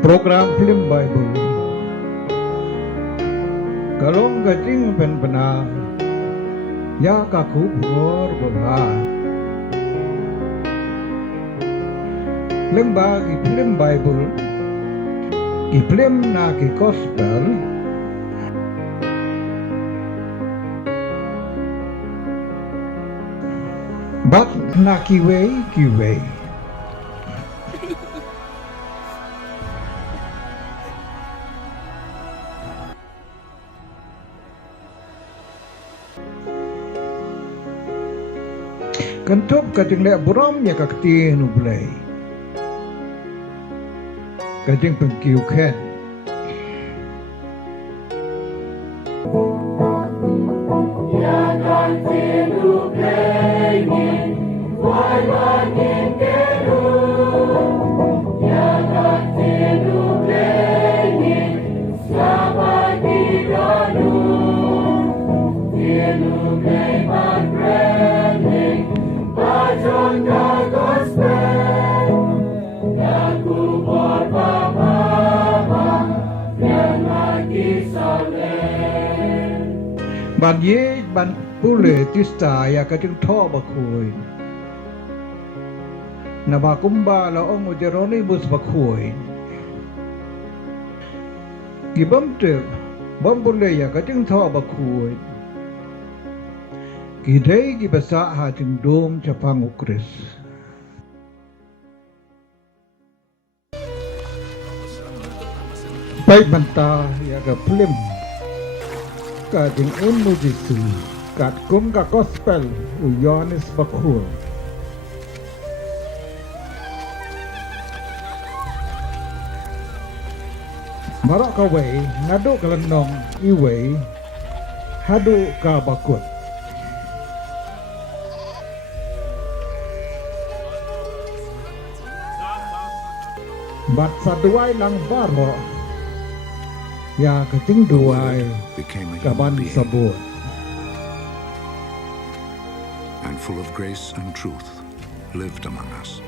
Program Film Bible Kalong gajing pen benar ya kaku bor bebar lembagi film Bible ki film na ki gospel bat na ki way Kentup kajing lek buram ya kakti nublay kajing pengkiu ken ya kakti nublay wai manin keru ya kakti nublay selamat diganu nublay magreling bajon ka gospel aku berpamama yang lagi solen ban ye ban pule tista ya kajing tho bakui na bakumba la ong ujeroni bus bakui gibam te bam pule ya kajing tho bakui Gidei gibasa hajing dom capang ukris. Baik banta ya ga film. Kajing unmujisu. Kat kum ka gospel uyonis bakul. Marak kawai ngadu kalenong iwei hadu ka bakut. Bat saduai lang baro ya kecing duai kaban sabut and full of grace and truth lived among us.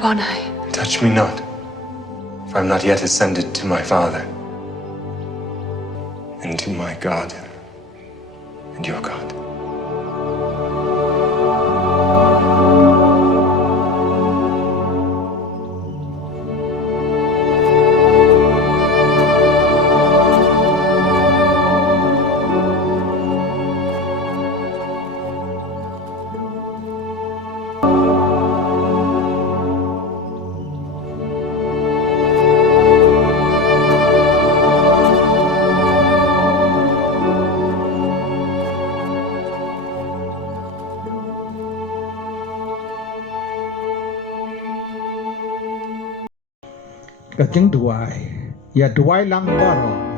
Rabboni. Touch me not, for I am not yet ascended to my Father, and to my God, and your God. kajing duai ya duai lang baro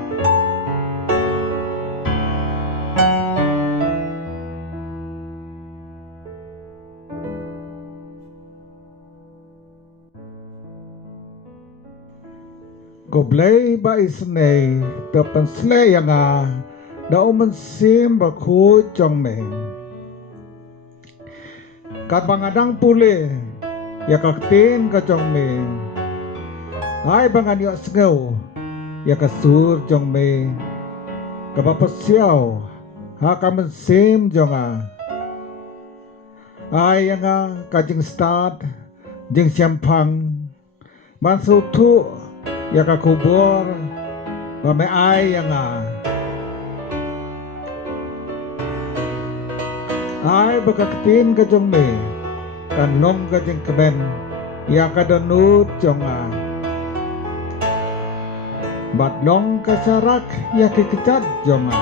ko blay ba isnay tapan slay nga da uman sim ba ko chong me kat bangadang puli ya kaktin ka chong me ay bangan yo sngaw ya kasur chong me kapapasyaw ha kaman sim jonga ay nga kajing start jing siampang mansutu ya kakubor ba may ay nga ay bakaktin ka jong me kanong ka jing kemen ya kadanut jonga batlong kasarak ya kikecat jonga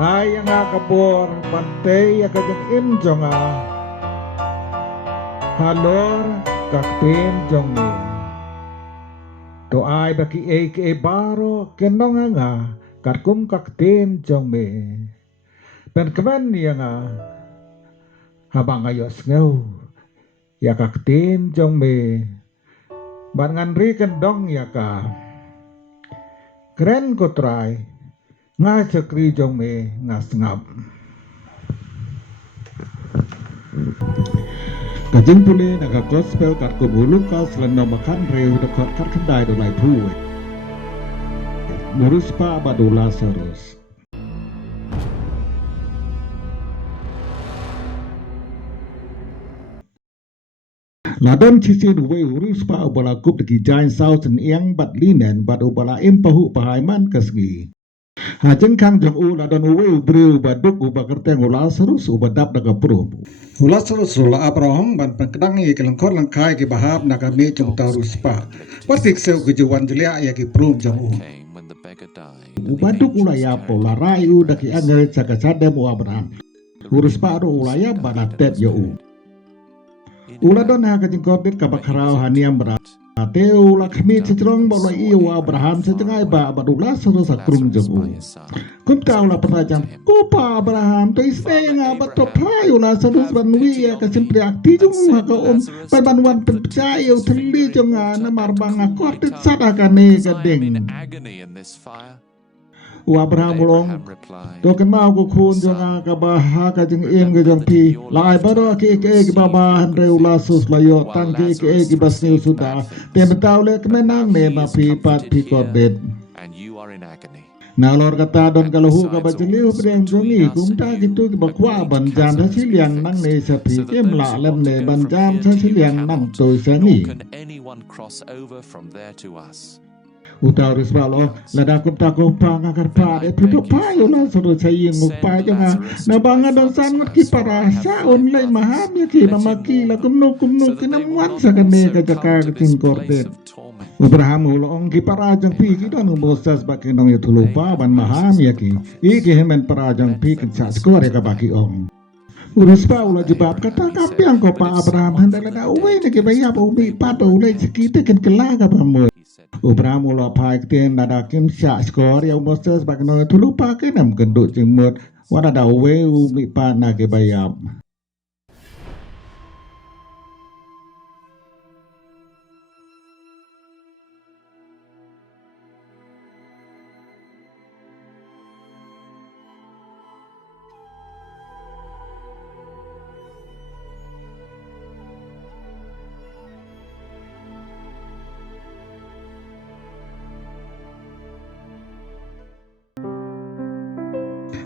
ay nga kabor bantay ya kajing im jonga halor kaktin jong me to ay baki eke baro kenong nga karkum kaktin jong me pen kemen ya nga habang ayos ngaw ya kaktin jong me ban nganri kendong ya ka keren ko try nga sekri jong me nga sengap kajing puli naga gospel kat ko bulukas leno makan reu dekat kat kendai do lai pu Murus pa badu Lazarus ladon cici duwe urus pa ubala kup deki jain sausen yang bat linen bat ubala impahu pahaiman kesgi hajeng kang jong u ladon uwe ubriu baduk uba kerteng Lazarus uba dap daga pro Lazarus ula Abraham ban pengkedang ye kelengkor lengkai ke bahab naga me jong taurus pa pasik seu kejuan jelia ya ki prum jong u ubaduk ulaya pola rayu daki angel saka sadem u Abraham urus pa ro ulaya banatet yo u ula don ha kajing kodit kabakarau haniam berate ula kami citrong bola iyo Abraham secengai ba badula serusa krum jong u kum kau la perajang kupa Abraham to isne nga bato payo la serus banwi ya kasimpri akti jong ha ka banwan percaya utli jong na marbang kodit sadakane gadeng Abraham ulong to kan mau ko kun jong ka baha ka jeng im ge jong pi lai baro ki ke baba andre ulasus layo tang ki ke basni suda te betaule kemenang ne ma pi pat pi kodet na lor kata don kalahu ka bajeliu preng jongi kumta gitu ki bakwa ban jam tha siliang nang ne sa pi kem la lem ne ban jam tha siliang nang to sangi utaris balo lada kumta kumpa ngakar pa de pito payo la soro saying mupa jonga na banga don sangat ki para sa online maham ya ki mamaki la kumno kinamwan sa kane ka jaka king kordet Abraham ulong ki para jang pi ki don mosas bakin dong itu lupa ban maham ya ki iki hemen para jang pi kensa skore ka baki ong urus pa ula jebab kata kampiang ko pa Abraham handala na uwe ne ki bayap ubi pato ulai sekite ken kelaga pamoy Abraham ula paik tien nada kim sya skor ya mosas bakin dong itu lupa ke nam gendut jemut wada da uwe ubi pa na ki bayap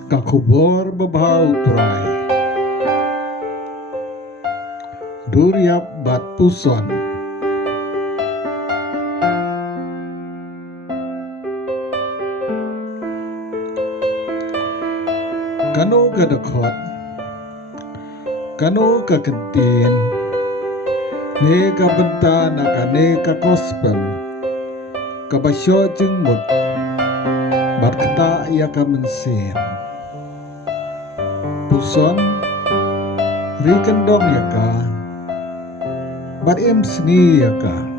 kakubor babau turai duriap bat puson kanu gadakot kanu kakentin ne ka benta naka ne ka gospel kabasyo jengmut bat kata ya ka mensin puson rikendong ya ka bat em sni ya ka